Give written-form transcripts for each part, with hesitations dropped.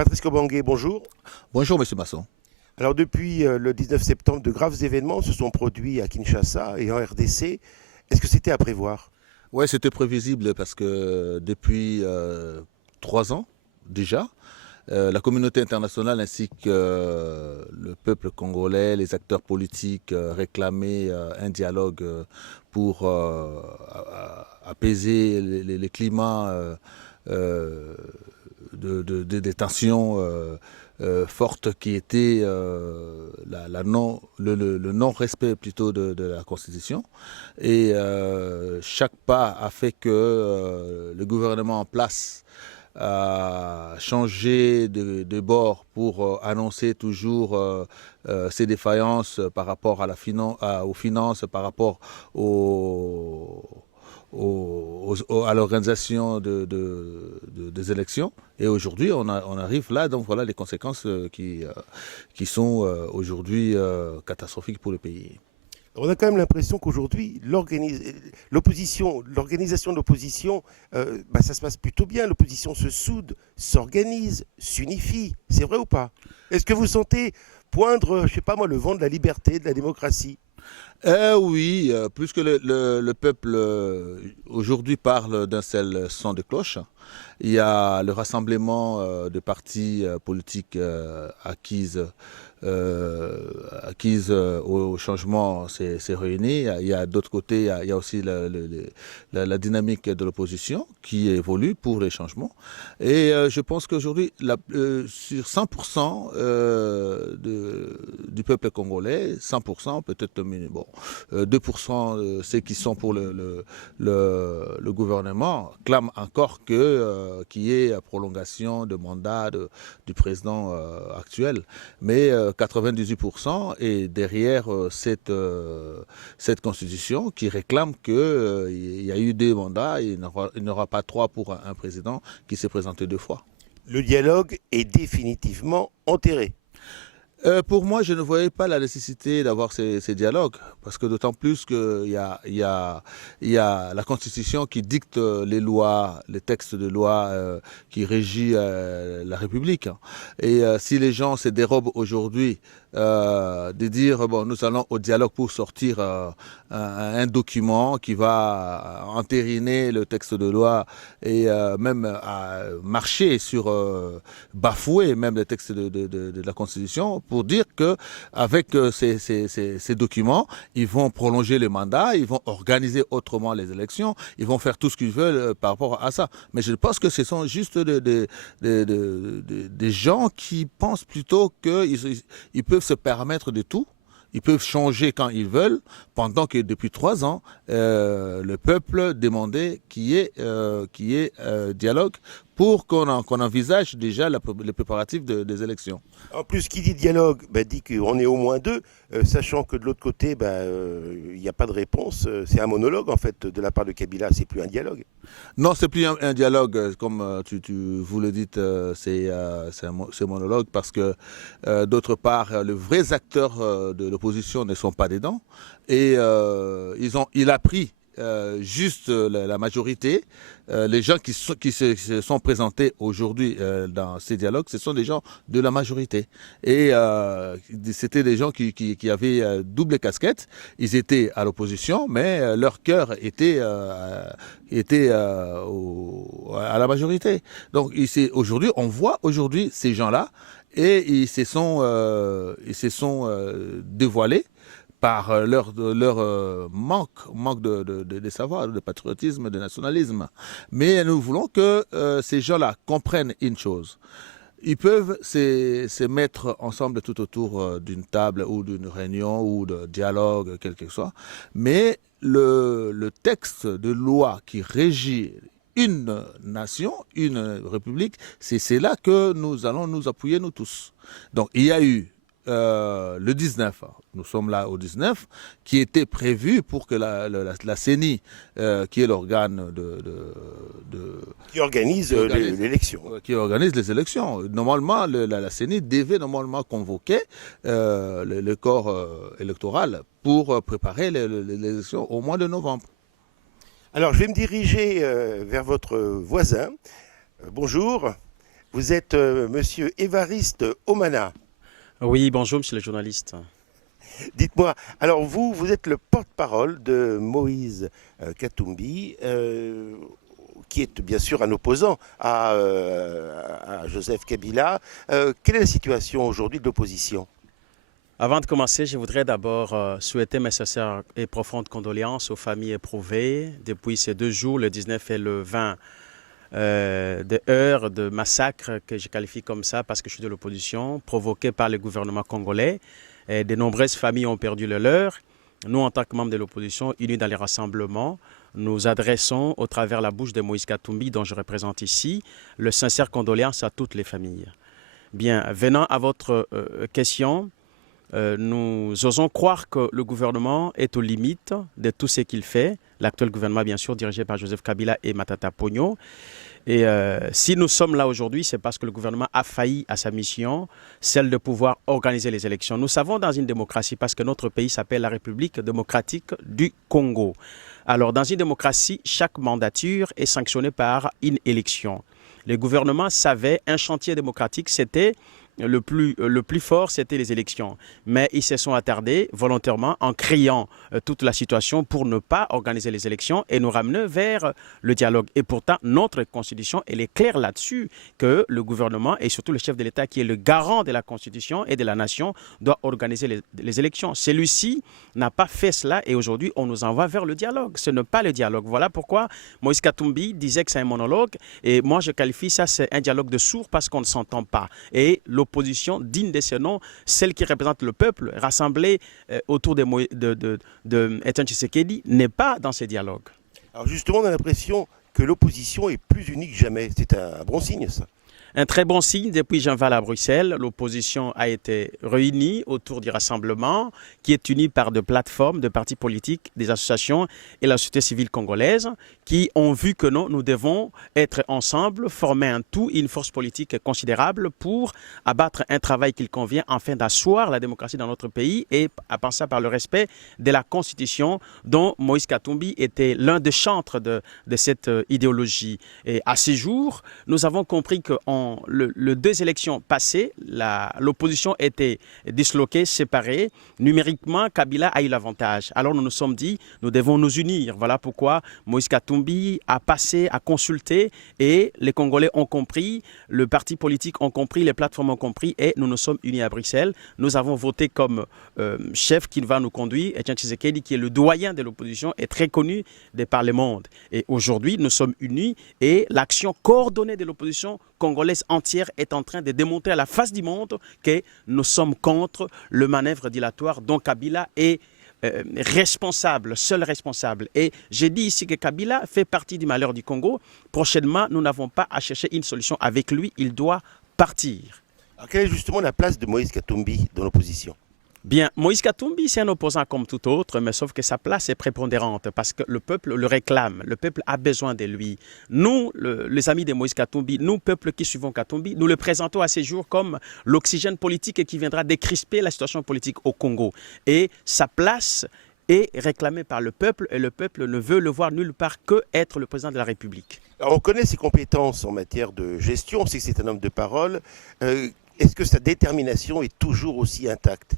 Patrice Kobangué, bonjour. Bonjour, Monsieur Masson. Alors depuis le 19 septembre, de graves événements se sont produits à Kinshasa et en RDC. Est-ce que c'était à prévoir? Ouais, c'était prévisible parce que depuis 3 ans déjà, la communauté internationale ainsi que le peuple congolais, les acteurs politiques réclamaient un dialogue pour apaiser les climats euh, des tensions fortes qui étaient le non-respect plutôt de la Constitution. Et chaque pas a fait que le gouvernement en place a changé de bord pour annoncer toujours ses défaillances par rapport aux finances, par rapport à l'organisation des élections. Et aujourd'hui, on arrive là, donc voilà les conséquences qui sont aujourd'hui catastrophiques pour le pays. On a quand même l'impression qu'aujourd'hui, l'organisation de l'opposition, ça se passe plutôt bien. L'opposition se soude, s'organise, s'unifie. C'est vrai ou pas? Est-ce que vous sentez poindre, je sais pas moi, le vent de la liberté, de la démocratie? Oui, plus que le peuple aujourd'hui parle d'un seul son de cloche. Il y a le rassemblement de partis politiques acquises au changement s'est réunie. Il y a d'autre côté, il y a aussi la dynamique de l'opposition qui évolue pour les changements. Et je pense qu'aujourd'hui, sur 100% du peuple congolais, 100%, peut-être bon, 2% de ceux qui sont pour le gouvernement clament encore qu'il y ait prolongation de mandat du président actuel. Mais 98% est derrière cette constitution qui réclame qu'il y a eu 2 mandats et il n'y aura pas 3 pour un président qui s'est présenté 2 fois. Le dialogue est définitivement enterré. Pour moi, je ne voyais pas la nécessité d'avoir ces dialogues, parce que d'autant plus qu'il y a la Constitution qui dicte les lois, les textes de loi qui régissent la République. Et si les gens se dérobent aujourd'hui de dire bon, nous allons au dialogue pour sortir un document qui va entériner le texte de loi et même marcher sur bafouer même le texte de la Constitution pour dire que avec ces documents, ils vont prolonger les mandats, ils vont organiser autrement les élections, ils vont faire tout ce qu'ils veulent par rapport à ça. Mais je pense que ce sont juste des gens qui pensent plutôt qu'ils peuvent se permettre de tout. Ils peuvent changer quand ils veulent, pendant que depuis 3 ans, le peuple demandait qu'il y ait dialogue pour qu'on envisage déjà les préparatifs des élections. En plus, qui dit dialogue dit qu'on est au moins deux, sachant que de l'autre côté, il n'y a pas de réponse. C'est un monologue, en fait, de la part de Kabila. C'est plus un dialogue. Non, c'est plus un dialogue, comme vous le dites, c'est un monologue, parce que, d'autre part, les vrais acteurs de l'opposition ne sont pas dedans. Et il a pris juste la majorité. Les gens qui se sont présentés aujourd'hui dans ces dialogues, ce sont des gens de la majorité. Et c'était des gens qui avaient double casquette. Ils étaient à l'opposition, mais leur cœur était à la majorité. Donc aujourd'hui, on voit aujourd'hui ces gens-là et ils se sont dévoilés par leur manque de savoir, de patriotisme, de nationalisme. Mais nous voulons que ces gens-là comprennent une chose. Ils peuvent se mettre ensemble tout autour d'une table ou d'une réunion ou de dialogue, quel que soit. Mais le texte de loi qui régit une nation, une république, c'est là que nous allons nous appuyer, nous tous. Donc il y a eu le 19, nous sommes là au 19, qui était prévu pour que la CENI, qui est l'organe qui organise l'élection. Qui organise les élections. Normalement, la CENI devait normalement convoquer le corps électoral pour préparer les élections au mois de novembre. Alors, je vais me diriger vers votre voisin. Bonjour. Vous êtes monsieur Évariste Omana. Oui, bonjour, monsieur le journaliste. Dites-moi, alors vous êtes le porte-parole de Moïse Katumbi, qui est bien sûr un opposant à Joseph Kabila. Quelle est la situation aujourd'hui de l'opposition? Avant de commencer, je voudrais d'abord souhaiter mes sincères et profondes condoléances aux familles éprouvées depuis ces 2 jours, le 19 et le 20, de heurts, de massacres que je qualifie comme ça parce que je suis de l'opposition, provoqués par le gouvernement congolais. Et de nombreuses familles ont perdu le leur. Nous, en tant que membres de l'opposition, unis dans les rassemblements, nous adressons au travers la bouche de Moïse Katumbi, dont je représente ici, le sincère condoléance à toutes les familles. Bien, venant à votre question, nous osons croire que le gouvernement est aux limites de tout ce qu'il fait. L'actuel gouvernement, bien sûr, dirigé par Joseph Kabila et Matata Ponyo. Et si nous sommes là aujourd'hui, c'est parce que le gouvernement a failli à sa mission, celle de pouvoir organiser les élections. Nous savons dans une démocratie, parce que notre pays s'appelle la République démocratique du Congo. Alors, dans une démocratie, chaque mandature est sanctionnée par une élection. Le gouvernement savait un chantier démocratique, c'était le plus fort, c'était les élections. Mais ils se sont attardés volontairement en créant toute la situation pour ne pas organiser les élections et nous ramener vers le dialogue. Et pourtant, notre Constitution, elle est claire là-dessus que le gouvernement et surtout le chef de l'État qui est le garant de la Constitution et de la nation doit organiser les élections. Celui-ci n'a pas fait cela et aujourd'hui, on nous envoie vers le dialogue. Ce n'est pas le dialogue. Voilà pourquoi Moïse Katumbi disait que c'est un monologue et moi, je qualifie ça, c'est un dialogue de sourds parce qu'on ne s'entend pas. Et l'opposition digne de ce nom, celle qui représente le peuple, rassemblée autour de Etienne Tshisekedi, n'est pas dans ces dialogues. Alors justement, on a l'impression que l'opposition est plus unie que jamais. C'est un bon signe, ça. Un très bon signe, depuis Jean-Val à Bruxelles, l'opposition a été réunie autour du rassemblement qui est uni par de plateformes, de partis politiques, des associations et la société civile congolaise qui ont vu que non, nous devons être ensemble, former un tout, une force politique considérable pour abattre un travail qu'il convient afin d'asseoir la démocratie dans notre pays et à passer par le respect de la Constitution dont Moïse Katumbi était l'un des chantres de cette idéologie. Et à ces jours, nous avons compris que les 2 élections passées, l'opposition était disloquée, séparée. Numériquement, Kabila a eu l'avantage. Alors nous nous sommes dit, nous devons nous unir. Voilà pourquoi Moïse Katumbi a passé, a consulté et les Congolais ont compris, le parti politique ont compris, les plateformes ont compris et nous nous sommes unis à Bruxelles. Nous avons voté comme chef qui va nous conduire, Etienne Tshisekedi, qui est le doyen de l'opposition, est très connu par le monde. Et aujourd'hui, nous sommes unis et l'action coordonnée de l'opposition congolaise entière est en train de démontrer à la face du monde que nous sommes contre le manœuvre dilatoire dont Kabila est responsable, seul responsable. Et j'ai dit ici que Kabila fait partie du malheur du Congo. Prochainement, nous n'avons pas à chercher une solution avec lui. Il doit partir. Alors quelle est justement la place de Moïse Katumbi dans l'opposition? Bien, Moïse Katumbi, c'est un opposant comme tout autre, mais sauf que sa place est prépondérante parce que le peuple le réclame, le peuple a besoin de lui. Nous, les amis de Moïse Katumbi, nous, peuple qui suivons Katumbi, nous le présentons à ces jours comme l'oxygène politique qui viendra décrisper la situation politique au Congo. Et sa place est réclamée par le peuple et le peuple ne veut le voir nulle part que être le président de la République. Alors on connaît ses compétences en matière de gestion, on sait que c'est un homme de parole. Est-ce que sa détermination est toujours aussi intacte?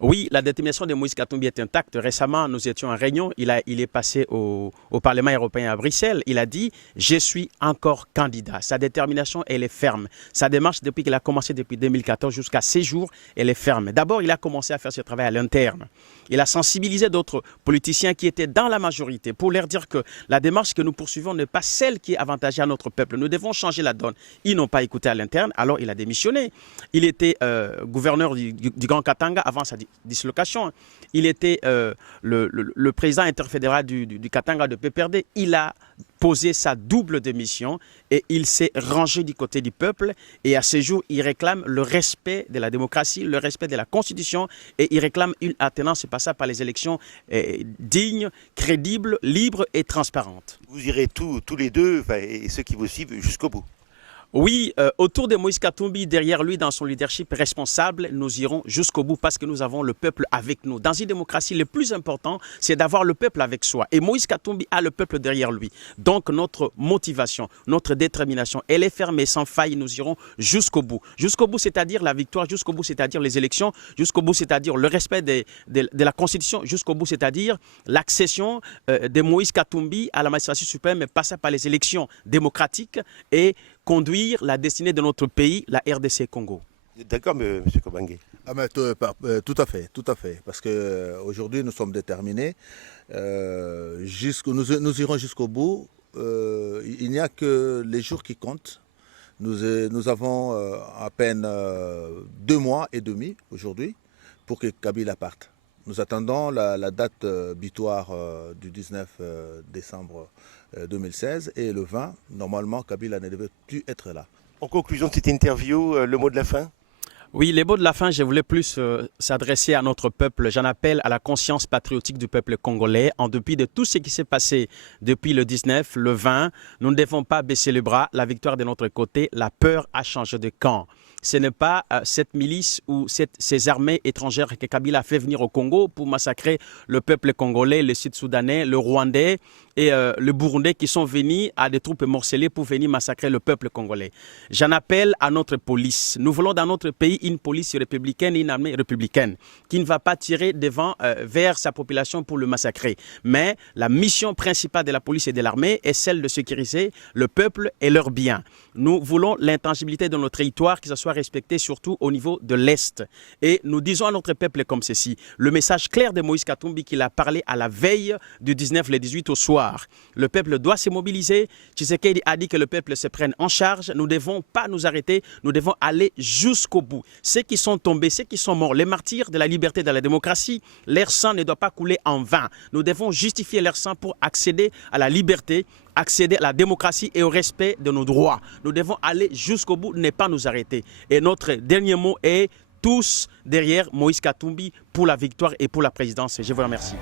Oui, la détermination de Moïse Katumbi est intacte. Récemment, nous étions en réunion. Il est passé au Parlement européen à Bruxelles. Il a dit « Je suis encore candidat ». Sa détermination, elle est ferme. Sa démarche, depuis qu'il a commencé depuis 2014 jusqu'à ces jours, elle est ferme. D'abord, il a commencé à faire ce travail à l'interne. Il a sensibilisé d'autres politiciens qui étaient dans la majorité pour leur dire que la démarche que nous poursuivons n'est pas celle qui est avantagée à notre peuple. Nous devons changer la donne. Ils n'ont pas écouté à l'interne, alors il a démissionné. Il était gouverneur du Grand Katanga avant sa dislocation. Il était le président interfédéral du Katanga de PPRD. Il a posé sa double démission et il s'est rangé du côté du peuple. Et à ce jour, il réclame le respect de la démocratie, le respect de la Constitution et il réclame une alternance passée par les élections dignes, crédibles, libres et transparentes. Vous irez tous les deux, et ceux qui vous suivent, jusqu'au bout. Oui, autour de Moïse Katumbi, derrière lui, dans son leadership responsable, nous irons jusqu'au bout parce que nous avons le peuple avec nous. Dans une démocratie, le plus important, c'est d'avoir le peuple avec soi. Et Moïse Katumbi a le peuple derrière lui. Donc, notre motivation, notre détermination, elle est ferme et sans faille. Nous irons jusqu'au bout. Jusqu'au bout, c'est-à-dire la victoire. Jusqu'au bout, c'est-à-dire les élections. Jusqu'au bout, c'est-à-dire le respect de la Constitution. Jusqu'au bout, c'est-à-dire l'accession de Moïse Katumbi à la magistrature suprême, passer par les élections démocratiques et conduire la destinée de notre pays, la RDC Congo. D'accord, M. Kobange. Tout à fait, tout à fait. Parce qu'aujourd'hui, nous sommes déterminés. Nous irons jusqu'au bout. Il n'y a que les jours qui comptent. Nous avons à peine 2 mois et demi aujourd'hui pour que Kabila parte. Nous attendons la date butoir du 19 décembre 2016 et le 20, normalement, Kabila ne devait plus être là. En conclusion de cette interview, le mot de la fin? Oui, les mots de la fin, je voulais plus s'adresser à notre peuple. J'en appelle à la conscience patriotique du peuple congolais. En dépit de tout ce qui s'est passé depuis le 19, le 20, nous ne devons pas baisser les bras. La victoire de notre côté, la peur a changé de camp. Ce n'est pas cette milice ou ces armées étrangères que Kabila a fait venir au Congo pour massacrer le peuple congolais, le Sud-Soudanais, le Rwandais et le Burundais qui sont venus à des troupes morcelées pour venir massacrer le peuple congolais. J'en appelle à notre police. Nous voulons dans notre pays une police républicaine et une armée républicaine qui ne va pas tirer devant vers sa population pour le massacrer. Mais la mission principale de la police et de l'armée est celle de sécuriser le peuple et leurs biens. Nous voulons l'intangibilité de notre territoire, que ce soit respecté surtout au niveau de l'Est. Et nous disons à notre peuple comme ceci, le message clair de Moïse Katumbi qu'il a parlé à la veille du 19 le 18 au soir. Le peuple doit se mobiliser. Tshisekedi a dit que le peuple se prenne en charge. Nous ne devons pas nous arrêter. Nous devons aller jusqu'au bout. Ceux qui sont tombés, ceux qui sont morts, les martyrs de la liberté, de la démocratie, leur sang ne doit pas couler en vain. Nous devons justifier leur sang pour accéder à la liberté, accéder à la démocratie et au respect de nos droits. Nous devons aller jusqu'au bout, ne pas nous arrêter. Et notre dernier mot est tous derrière Moïse Katumbi pour la victoire et pour la présidence. Je vous remercie.